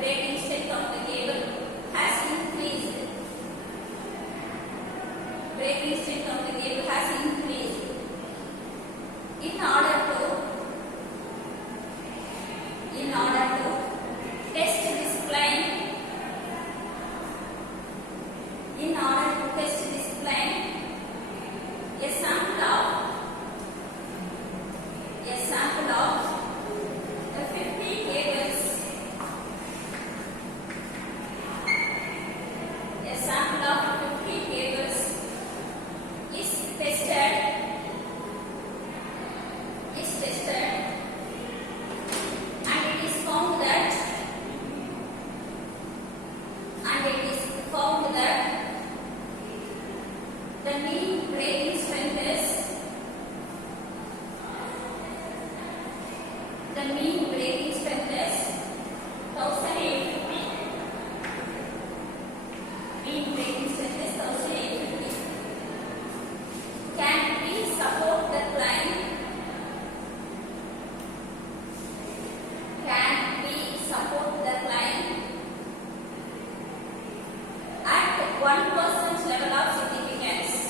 breaking strength of the cable breaking strength is the mean breaking strength is 1850. Mean breaking strength is 1850. Can we support the climb? Can we support the climb at 1% level of significance?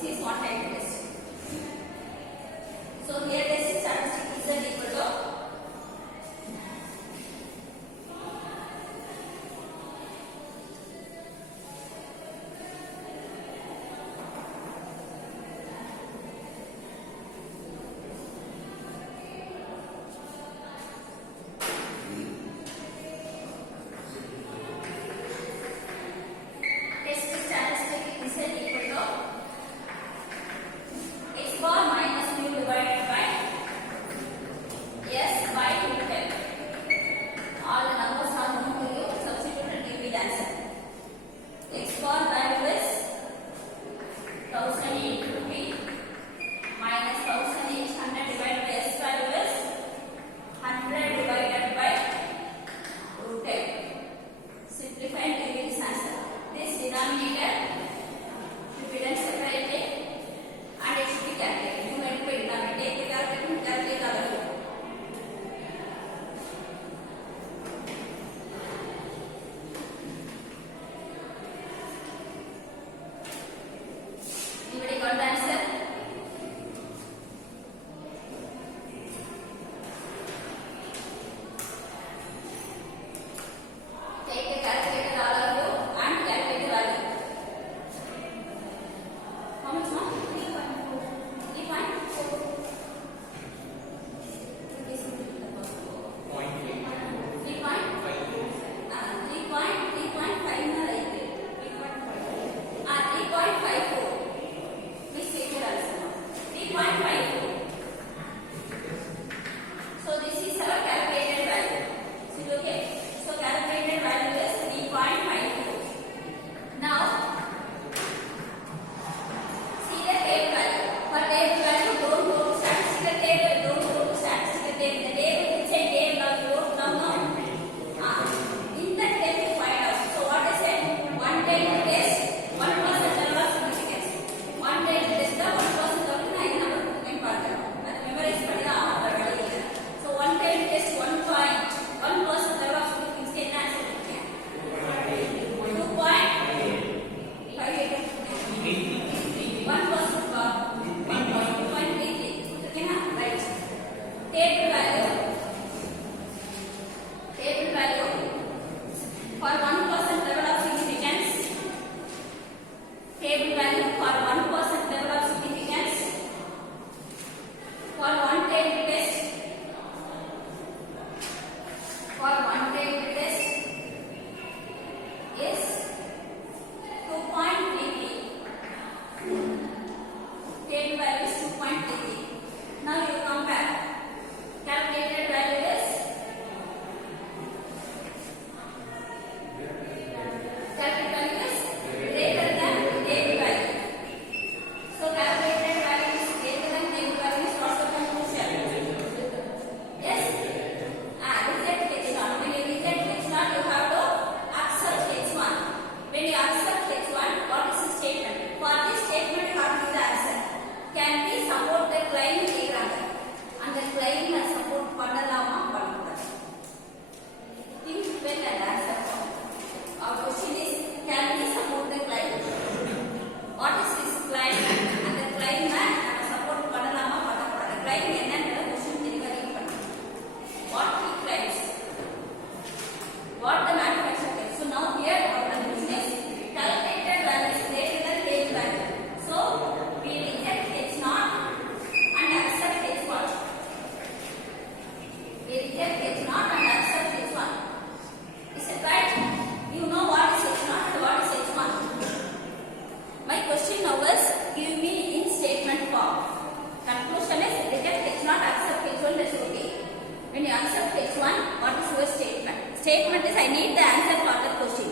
This is one type test. So here this statistic z equal to Statement is I need the answer for the question.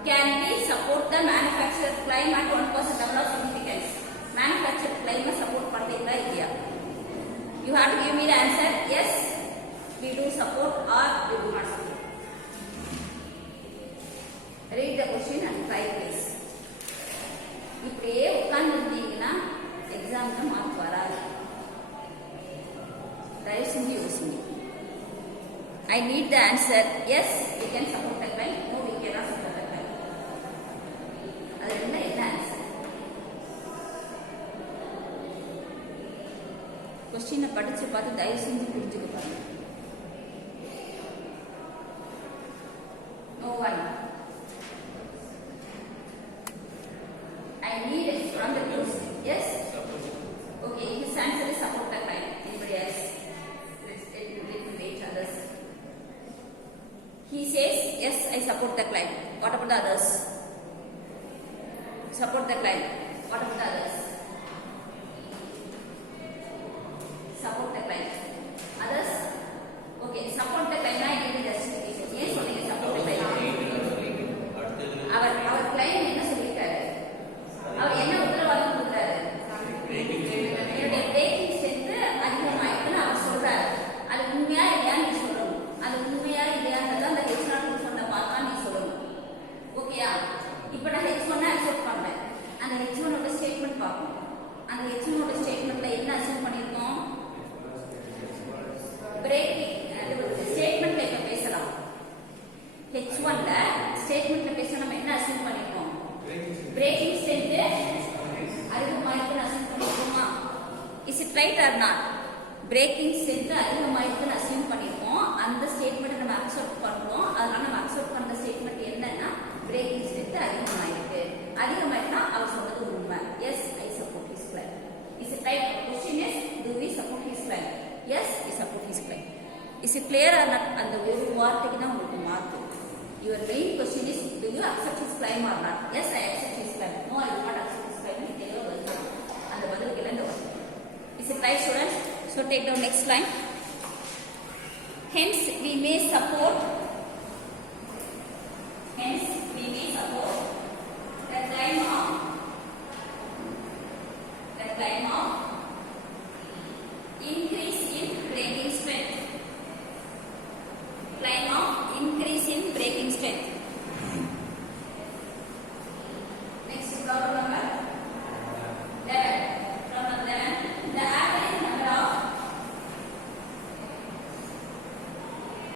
Can we support the manufacturer claim at 1% level of significance? Manufacturer claim support particular idea. You have to give me the answer. Yes, we do support or we do not support. Read the question and try please. இப்படியே உட்கார்ந்துருந்தீங்கன்னா எக்ஸாம்ல மார்க் வராது. தயவு செஞ்சு யோசிங்க. I need the answer. Yes, we can support the claim. No, we cannot support the claim. அது என்ன answer? கொஸ்டினை படிச்சு பார்த்து தயவு செஞ்சு புரிஞ்சுக்க பாருங்க. No one. I need it from the news. Yes? Okay, his answer is support the client. Anybody else? Let me wait others. He says, yes, I support the client. What about the others? Support the client. What about the others? Support the client. Others? Okay, support the client. I need the justification. Yes, only support the client. Our client என்ன சொல்லிட்டாரு? அவர் என்ன உத்தரவாதம் கொடுத்தாரு? என்னுடைய braking strength அதிகமாயிட்டுன்னு அவர் சொல்றாரு. அது உண்மையா இல்லையான்னு நீ சொல்லணும். அது உண்மையா இல்லையான்றத அந்த H0 சொன்ன பார்த்தா நீ சொல்லணும். ஓகேயா? இப்போ நான் H1 அக்செப்ட் பண்றேன். அந்த H1 ஸ்டேட்மெண்ட் பார்ப்போம். அந்த H1 ஸ்டேட்மெண்ட்ல என்ன அசைன் பண்ணிருக்கோம்? பிரேக்கிங் ஸ்டேட்மெண்ட்ல இப்ப பேசலாம். H1ல ஸ்டேட்மெண்ட்ல பேச நம்ம என்ன அசைன் பண்ணிருக்கோம்? பிரேக்கிங் ஸ்ட்ரென்த் அதிகமாயிருக்கு அசைன் பண்ணிருக்கோமா? Is it right or not? Breaking strength அதிகமாயிருக்கு அசைன் பண்ணிருக்கோம். அந்த ஸ்டேட்மெண்ட் நம்ம அக்செப்ட் பண்றோம். அதனால நம்ம அக்செப்ட் பண்ற ஸ்டேட்மெண்ட் என்னன்னா பிரேக்கிங் ஸ்ட்ரென்த் அதிகமாயிருக்கு. அதிகமாயிட்டா அவர் சொன்னது உண்மை. Yes, I support his claim. Is it right? Question is, do we support his claim? Yes, we support his claim. Is it clear or not? அந்த ஒரு வார்த்தைக்கு தான் உங்களுக்கு mark. Your main question is, do you accept his claim or not? Yes, I accept his claim. No, I do not accept his claim. நீ தெளிவா பதில் அந்த பதிலுக்கு எல்லாம் இந்த வார்த்தை. Is it right, students? So take down next line. Hence, we may support